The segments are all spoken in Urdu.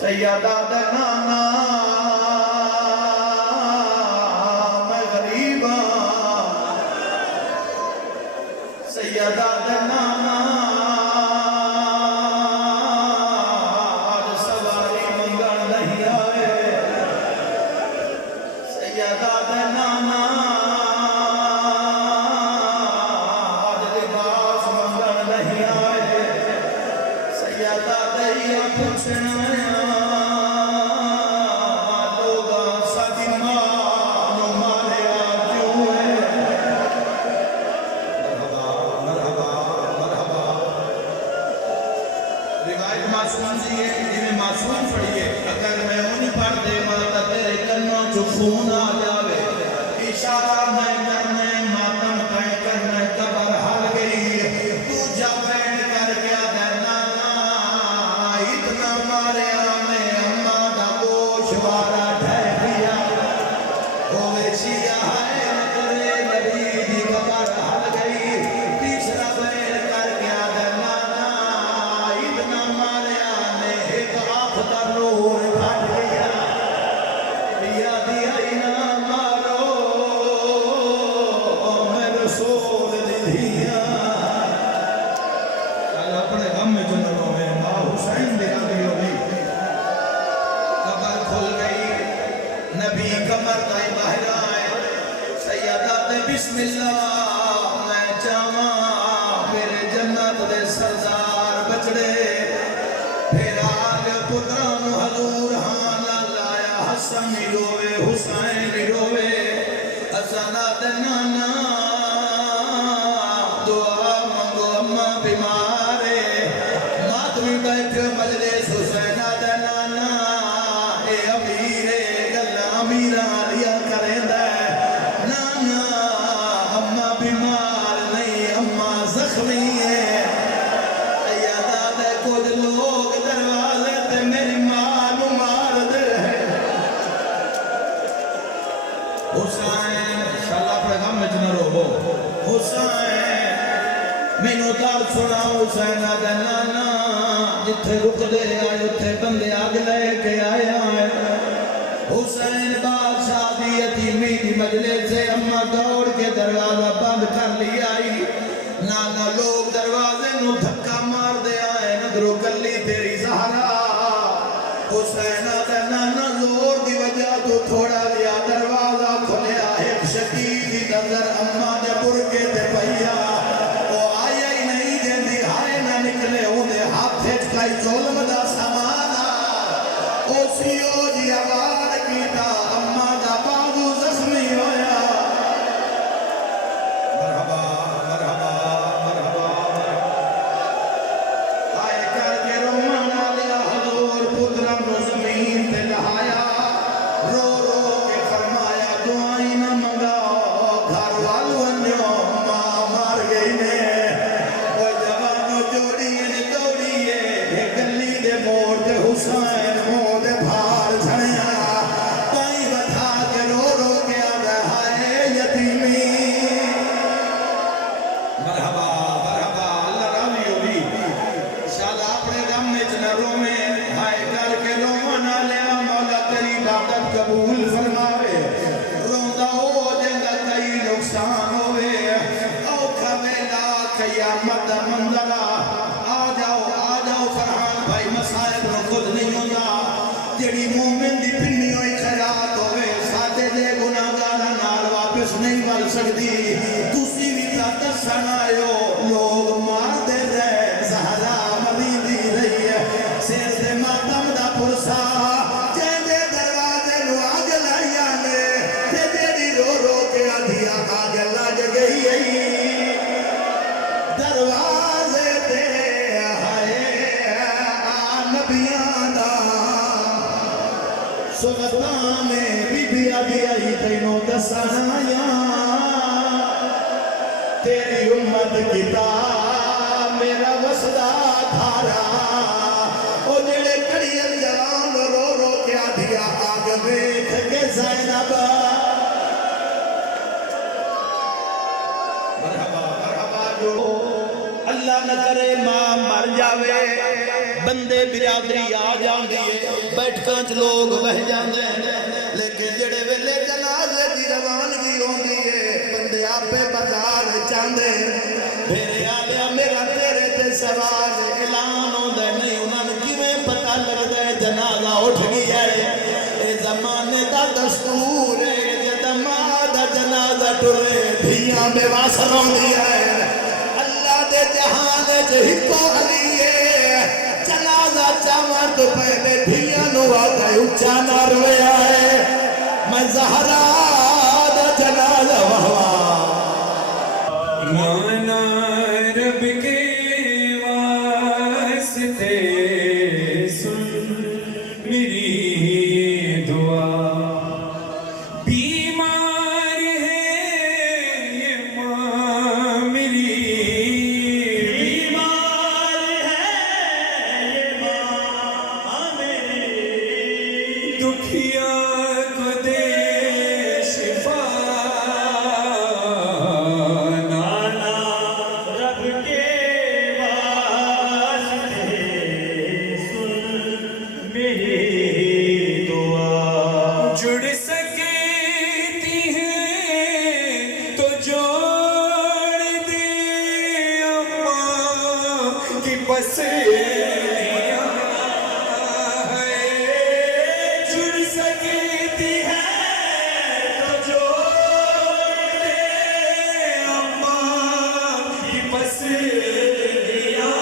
سیدہ دا نانا میں غریب ہاں، سیدہ دا نانا آج سواری منگن نہیں آئے، سیدہ دا نانا آج لباس منگن نہیں آئے، سیدہ دیا پوچھنا خون آ جاوے اشارہ میں کرنے ماتم پہ کرنے قبر حل گئی تو جا بیٹھ کر گیا درنانا اتنا مارے آنے اممہ دا گوشوارا ڈھے دیا ہوئے شیعہ ہے نکلے نبی دی قبر حل گئی تیسرا بیٹھ کر گیا درنانا اتنا مارے آنے ایک آنکھ دا نور پھٹ گیا نبی کمر تائیں باہر آئے سیدہ دے بسم اللہ میں چاہاں میرے جنت دے سردار بچڑے پھر آگ پتران حضور ہانا لایا حسن روے حسین روے حسنہ دے نانا دعا منگو اممہ بیمارے ماتمی بیٹھ مجلس حسینہ دے نانا اے امیرے میرا لیا کریں دے نانا اممہ بیمار نہیں اممہ زخمی ہے سیدہ دے کچھ لوگ دروازے تے میری ماں مار دے حسین انشاءاللہ پیغام میں جنہ رو حسین میں نو دار سنا حسین دے نانا جتھے رک دے آئے اتھے بندے آگ لے کے آئے آئے حسین بادشاہ دی یتیمی دی مجلس سے اممہ دوڑ کے دروازہ بند کر لی آئی نانا لوگ دروازے نو دھکا مار دے آئے نگرو گلی تیری زہرا حسین آدھے نانا زور دی وجہ تو تھوڑا لیا دروازہ کھلیا ایک شدیدی نظر اممہ دے برکے دے پہیا وہ آیا ہی نہیں جن دی ہائے نہ نکلے ہوں دے ہاتھ کئی ظلم دا سمانا اوسیو جی آواز اممہ دا بازو زخمی ہویا مرحبا مرحبا مرحبا آئے کر کے رومانا لیا حضور پترم نو زمین تے لہایا رو رو کے فرمایا دعائیں نہ منگاؤ گھر والو انیو ماں مار گئی نے وہ جوانو جوڑیے نے دوڑیے گلی دے موڑ دے حسین مو دے بھار جھڑیا قبول فرماوے روندہ ہو جنگا کئی نقصان ہوئے اوکھا ویلا قیامت منظرہ آ جاؤ فرحان بھائی مسائب نو خود نہیں ہوتا جیڑی مومن دی پنی ہوئی خیرات ہوئے ساتھے دے گناہگارہ نال واپس نہیں مل سکتی تُسی بھی تاتر سنائیو لوگ مار دے رہے زہرہ مریدی رہی ہے سیر دے ماتم دا پرسا دروازے دے آئے نبیانا سلطان بی بی آئی تینوں دسانایا تیری امت کتاب میرا وسدہ دھارا او جڑے کڑی الجوان رو رو کیا دیا آگ بیٹھ کے زینب اللہ نہ کرے ماں مر جاوے بندے برادری آ جان دیئے بیٹھکاں چ لوگ بہ جاندے لیکن جڑے ویلے جنازے دی روانگی ہوندی ہے بندے آپے بازار چاندے میرے آلیا میرا تیرے تے سوال اعلان ہوندے نہیں انہاں نوں کیویں پتہ لگدا ہے جنازہ اٹھ گیا ہے اے زمانے دا دستور ہے جد ماں دا جنازہ ٹرے دھیاں بے واسر ہوندی ہے اللہ دے جہان وچ ہکو علی جنازہ چاواں تو پہلے دھیاں نو آتا اچھا نہ رویا ہے میں زہرا دا جنازہ مانا رب کے واسطے سن میری دعا بیمار ہے یہ ماں میری دکھیا کو دے شفا نانا رب کے واسطے سن میری دعا جڑ سکتی ہے تو جوڑ دے اماں کی پسلیاں سکتی ہے تو جوڑ دے اماں کی پسلیاں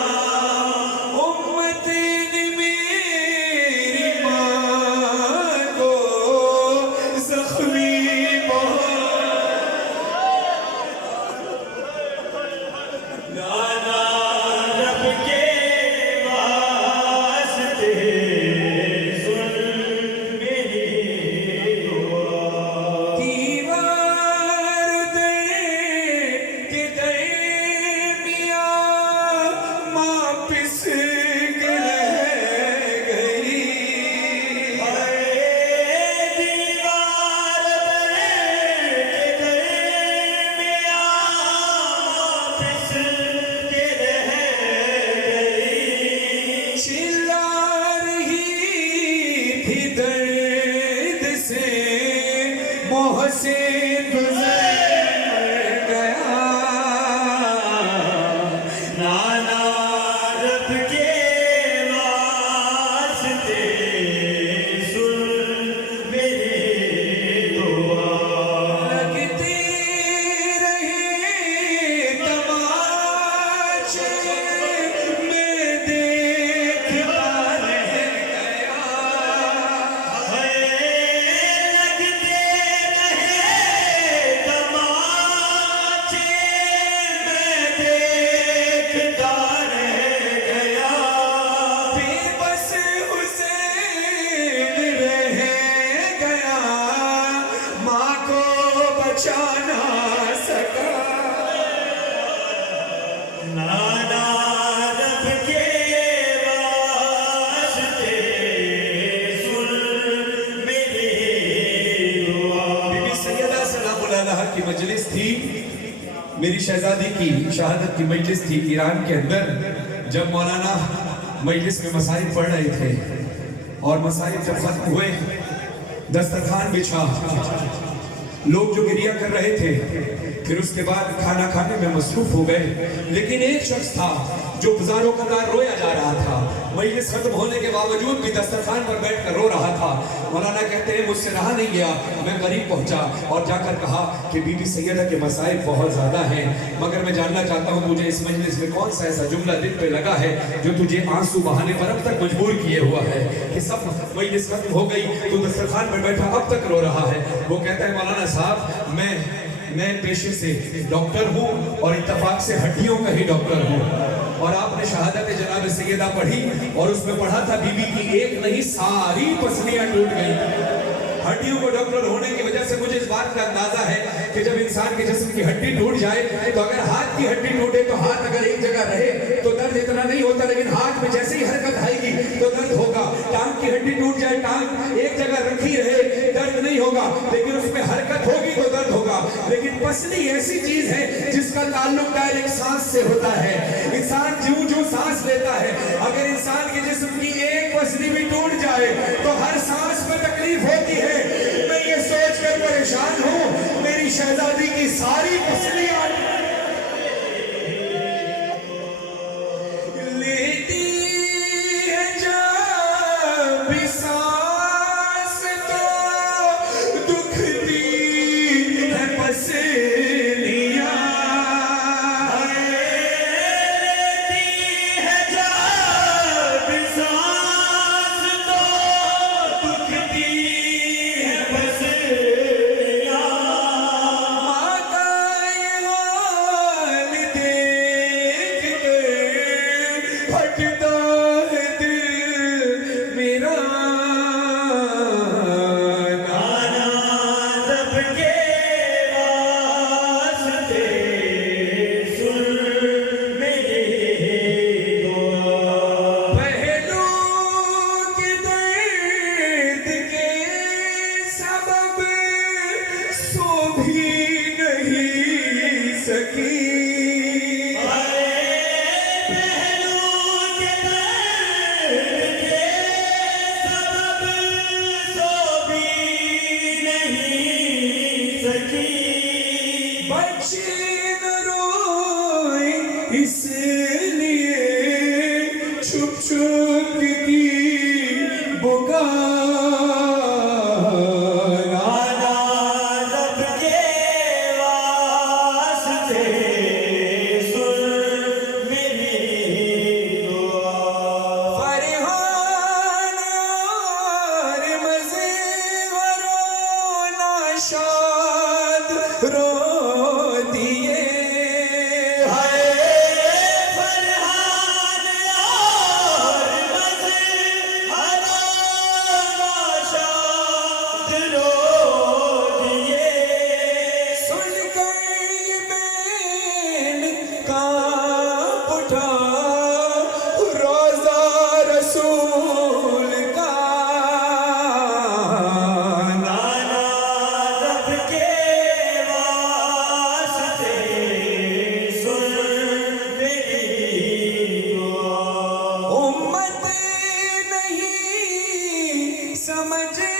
امت نے میری ماں کو زخمی نانا رب کے واسطے سے گزر گیا نانا رب کے واسطے سن میری دعا لگتے رہے تماچے میں دیکھتا رہ گیا بچانا سکا نانا رب کے واسطے سن میری دعا بی بی سیدہ سلام اللہ علیہ کی مجلس تھی میری شہزادی کی شہادت کی مجلس تھی ایران کے اندر جب مولانا مجلس میں مسائل پڑھ رہے تھے اور مسائل جب ختم ہوئے دسترخوان بچھا لوگ جو گریہ کر رہے تھے پھر اس کے بعد کھانا کھانے میں مصروف ہو گئے لیکن ایک شخص تھا جو بزاروں قطار رویا جا رہا تھا مجلس ختم ہونے کے باوجود بھی دسترخوان پر بیٹھ کر رو رہا تھا مولانا کہتے ہیں مجھ سے رہا نہیں گیا میں قریب پہنچا اور جا کر کہا کہ بی بی سیدہ کے مسائل بہت زیادہ ہیں مگر میں جاننا چاہتا ہوں تجھے اس مجلس میں کون سا ایسا جملہ دل پہ لگا ہے جو تجھے آنسو بہانے پر اب تک مجبور کیے ہوا ہے کہ سب مجلس ختم ہو گئی تو دسترخوان پر بیٹھا اب تک رو رہا ہے وہ کہتا ہے مولانا صاحب میں پیشے سے ڈاکٹر ہوں اور اتفاق سے ہڈیوں کا ہی ڈاکٹر ہوں اور آپ نے شہادت جناب سیدہ پڑھی اور اس میں پڑھا تھا بی بی کی ایک نہیں ساری پسلیاں ٹوٹ گئی ہڈیوں کو ڈاکٹر ہونے کی وجہ سے مجھے اس بات کا اندازہ ہے کہ جب انسان کے جسم کی ہڈی ٹوٹ جائے تو اگر ہاتھ کی ہڈی ٹوٹے تو ہاتھ اگر ایک جگہ رہے تو درد اتنا نہیں ہوتا لیکن ہاتھ میں جیسے ہی حرکت آئے گی تو درد ہوگا ٹانگ کی ہڈی ٹوٹ جائے ٹانگ ایک جگہ رکھی رہے درد نہیں ہوگا لیکن اس میں حرکت ہوگی تو درد ہوگا لیکن پسلی ایسی چیز ہے جس کا تعلق ڈائریکٹ سانس سے ہوتا ہے انسان جو سانس لیتا ہے اگر انسان کے جسم کی ایک پسلی بھی ٹوٹ جائے تو سمجھ